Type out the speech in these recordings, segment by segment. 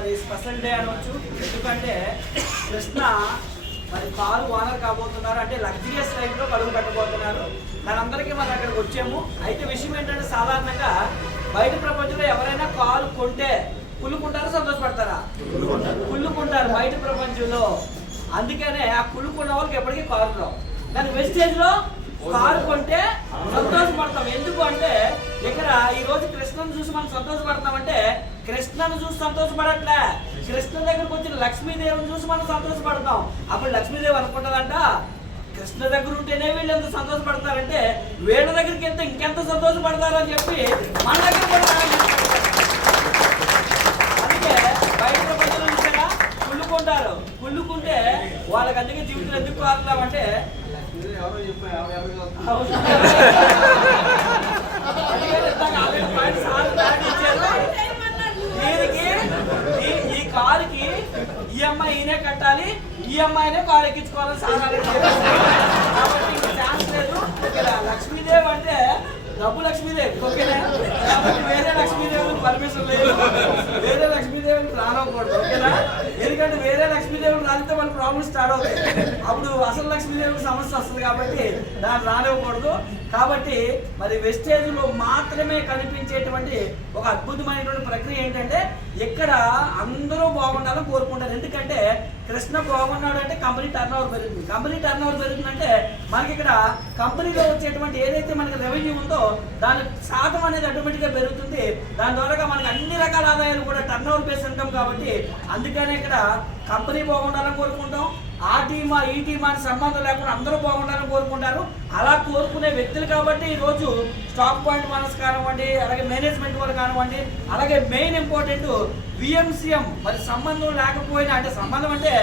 మరి special day అనవచ్చు. ఎందుకంటే కృష్ణ మరి కారు ఓనర్ కాబోతున్నారు, అంటే లగ్జరియస్ లైఫ్లో అడుగు పెట్టబోతున్నారు. మనందరికీ మనం అక్కడికి వచ్చాము. అయితే విషయం ఏంటంటే సాధారణంగా బయట ప్రపంచంలో ఎవరైనా కారు కొంటే కుళ్ళుకుంటారా సంతోషపడతారా? కుళ్ళుకుంటారు బయట ప్రపంచంలో. అందుకనే ఆ కుళ్ళుకున్న వాళ్ళకి ఎప్పటికీ కారు రావు. కానీ వెస్టేజ్లో కారు కొంటే సంతోషపడతాం. ఎందుకు అంటే ఇక్కడ ఈ రోజు కృష్ణను చూసి మనం సంతోషపడతామంటే కృష్ణను చూసి సంతోషపడట్లే, కృష్ణ దగ్గరకు వచ్చిన లక్ష్మీదేవిని చూసి మనం సంతోషపడతాం. అప్పుడు లక్ష్మీదేవి అనుకుంటుందంట, కృష్ణ దగ్గర ఉంటేనే వీళ్ళు ఎంత సంతోషపడతారంటే వీళ్ళ దగ్గరికి వెళ్తే ఇంకెంత సంతోషపడతారని చెప్పి మన దగ్గర కూడా. అందుకే బయట ప్రపంచంలో చూసారా కుళ్ళుకుంటారు. కుళ్ళుకుంటే వాళ్ళకి అందుకే జీవితం ఎందుకు కారుతామంటే దీనికి ఈ కారుకి ఈఎంఐ ఈయనే కట్టాలి, ఈఎంఐనే కారు ఎక్కించుకోవాలని సాధారణ. కాబట్టి ఇంకా ఛాన్స్ లేదు. ఇక్కడ లక్ష్మీదేవి అంటే డబ్బు లక్ష్మీదేవి, ఓకేనా? కాబట్టి వేరే లక్ష్మీదేవికి పర్మిషన్ లేదు, వేరే లక్ష్మీదేవికి రానకూడదు, ఓకేనా? ఎందుకంటే వేరే లక్ష్మీదేవికి రాలితే వాళ్ళ ప్రాబ్లమ్ స్టార్ట్ అవుతాయి. అప్పుడు అసలు లక్ష్మీదేవికి సమస్య వస్తుంది కాబట్టి దాన్ని రానివ్వకూడదు. కాబట్టి మరి వెస్టేజ్లో మాత్రమే కనిపించేటువంటి ఒక అద్భుతమైనటువంటి ప్రక్రియ ఏంటంటే ఇక్కడ అందరూ బాగుండాలని కోరుకుంటారు. ఎందుకంటే కృష్ణ బాగున్నాడు అంటే కంపెనీ టర్న్ ఓవర్ పెరుగుతుంది. కంపెనీ టర్న్ ఓవర్ పెరుగుతుందంటే మనకి ఇక్కడ కంపెనీలో వచ్చేటువంటి ఏదైతే మనకి రెవెన్యూ ఉందో దాని శాతం అనేది ఆటోమేటిక్గా పెరుగుతుంది. దాని ద్వారా మనకి అన్ని రకాల ఆదాయాలు కూడా టర్న్ ఓవర్ బేస్ ఇన్కమ్. కాబట్టి అందుకనే ఇక్కడ కంపెనీ బాగుండాలని కోరుకుంటాం. ఆ టీమా ఈ టీమా అని సంబంధం లేకుండా అందరూ బాగుండాలని కోరుకుంటారు. అలా కోరుకునే వ్యక్తులు కాబట్టి ఈరోజు స్టాక్ పాయింట్ మనస్ కానివ్వండి, అలాగే మేనేజ్మెంట్ వాళ్ళు కానివ్వండి, అలాగే మెయిన్ ఇంపార్టెంట్ విఎంసీఎం మరి సంబంధం లేకపోయినా, అంటే సంబంధం అంటే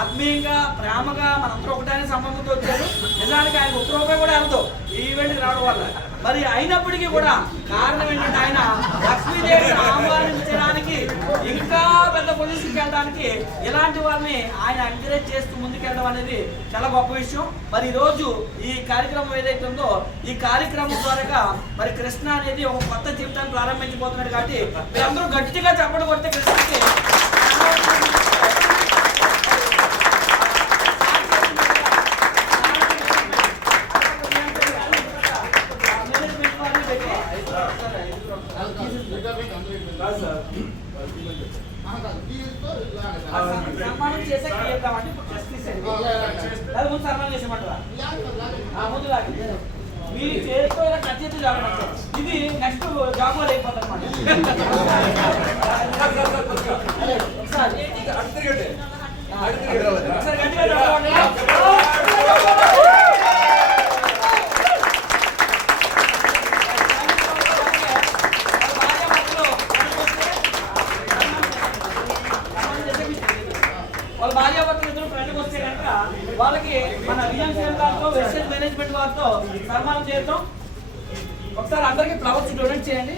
ఆత్మీయంగా ప్రేమగా మనందరూ ఒకటైన సంబంధంతో వచ్చారు. నిజానికి ఆయన ఒక్క రూపాయి కూడా వెళ్తాం ఈ ఈవెంట్కి రావడం వల్ల. మరి అయినప్పటికీ కూడా కారణం ఏంటంటే ఆయన లక్ష్మీదేవిని ఆహ్వానించడానికి, ఇంకా పెద్ద పొజిషన్కి వెళ్ళడానికి ఇలాంటి వాళ్ళని ఆయన ఎంకరేజ్ చేస్తూ ముందుకెళ్ళడం అనేది చాలా గొప్ప విషయం. మరి ఈరోజు ఈ కార్యక్రమం ఏదైతే ఉందో ఈ కార్యక్రమం ద్వారా మరి కృష్ణ అనేది ఒక కొత్త జీవితాన్ని ప్రారంభించబోతున్నాడు. కాబట్టి మీరందరూ గట్టిగా చెప్పడం కొడితే కృష్ణకి సన్మానం చేసే చేద్దామంటే ఇప్పుడు జస్టిస్ అది ముందు సన్మానం చేసేమంటారా? ముందు లాగి మీ చేతితో ఇలా కట్ చేసి చాలమంటారు. ఇది నెక్స్ట్ జాబ్ లో అయిపోతుంది అన్నమాట. ఒకసారి గట్టిగా చెప్పండి. వాళ్ళ భార్యాభర్తలు ఇద్దరు ఫ్రెండ్కి వస్తే కనుక వాళ్ళకి మన విఎంసీఎం వారితో వెస్టేజ్ మేనేజ్మెంట్ వారితో సన్మానం చేద్దాం. ఒకసారి అందరికీ ఫ్లవర్స్ డొనేట్ చేయండి,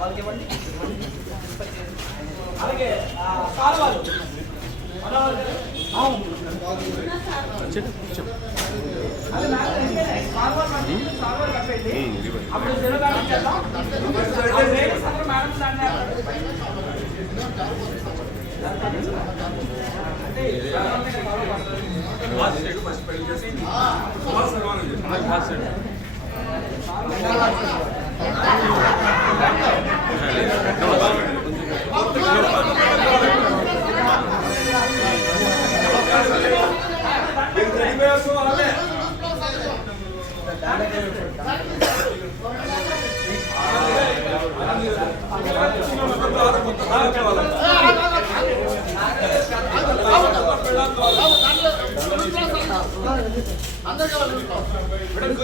వాళ్ళకి ఇవ్వండి. అలాగే కాలువలు కట్టండి. అప్పుడు జనగానం చేద్దాం. మేడం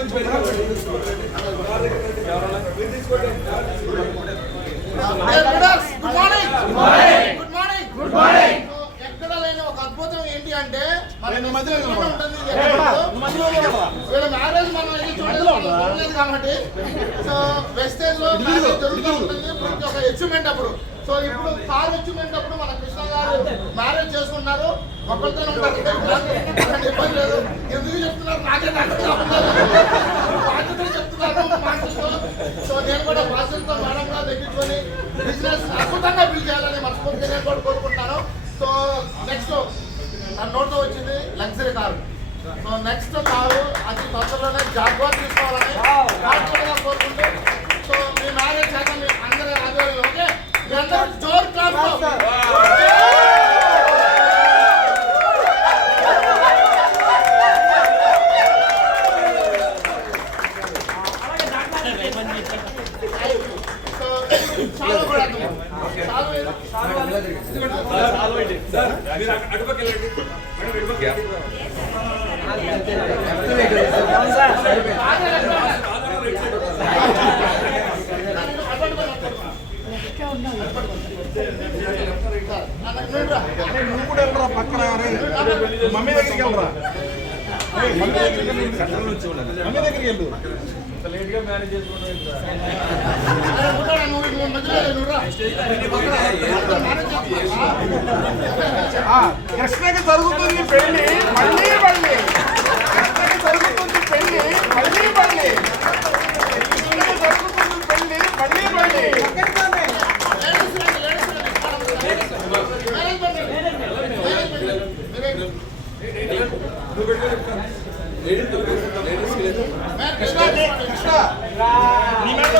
ఎక్కడ లేని ఒక అద్భుతం ఏంటి అంటే వీళ్ళ మ్యారేజ్ మనం చూడలేదు కాబట్టి సో వెస్టేజ్ లో జరుగుతూ ఉంటుంది ఒక అచీవ్మెంట్ అప్పుడు. సో ఇప్పుడు కార్ అచీవ్మెంట్ అప్పుడు మన కృష్ణ గారు మ్యారేజ్ చేసుకున్నారు. ఒకరితో ఉంటారు, ఇబ్బంది లేదు. ఎందుకు చెప్తున్నారు నాకే బాధ్యతలు చెప్తున్నారు మాటలతో. సో నేను కూడా బాధ్యతతో మేడం గా తగ్గించుకొని బిజినెస్ అద్భుతంగా బిల్డ్ చేయాలని మనస్ఫూర్తిగా నేను కూడా కోరుకుంటున్నాను. జాగ్రత్త తీసుకోవాలని హార్ట్ఫుల్గా కోరుకుంటూ సో మీ మ్యారేజ్ చేత మీ అందరి ఆధ్వర్యంలో ఓకే మీ అందరూ జోర్ క్లాప్ చాలా కూడా నువ్వు కూడా వెళ్ళరా పక్కన మమ్మీ దగ్గరికి వెళ్ళరా మమ్మీ దగ్గరికి వెళ్ళు కృష్ణకి జరుగుతుంది పెళ్లి మళ్ళీ మళ్ళీ కృష్ణకి జరుగుతుంది పెళ్లి మళ్ళీ మళ్ళీ కృష్ణకి జరుగుతుంది పెళ్లి మళ్ళీ మళ్ళీ కృష్ణ నీ మీద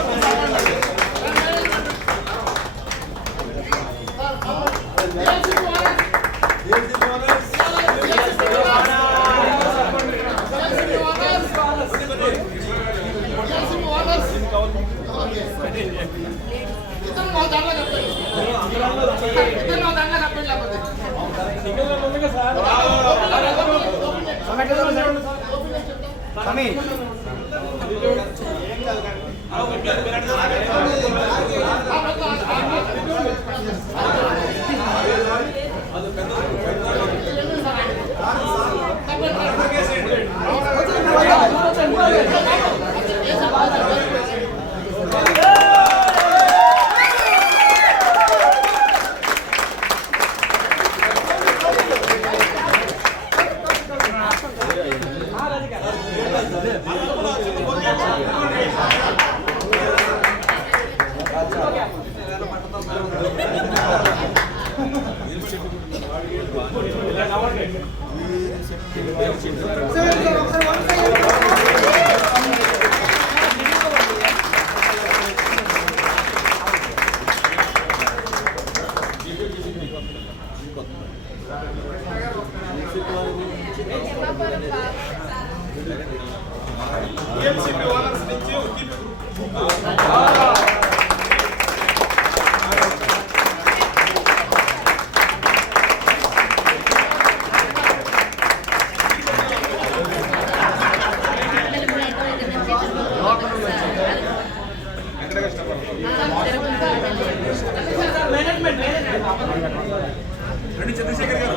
చంద్రశేఖర్ గారు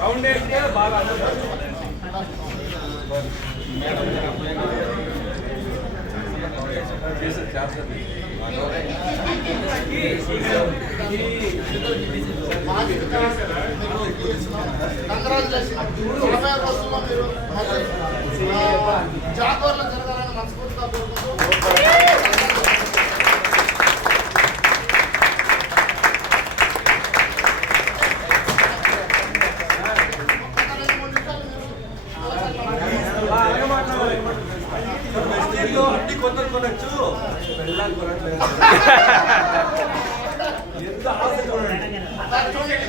రౌండ్ అయితే బాగా జాగ్రత్తలు జరగాలని మనస్ఫూర్తిగా కోరుకుంటూ అన్ని కొత్త కొనొచ్చు వెళ్ళాలి కొనట్లేదు ఎంత ఆశ చూడండి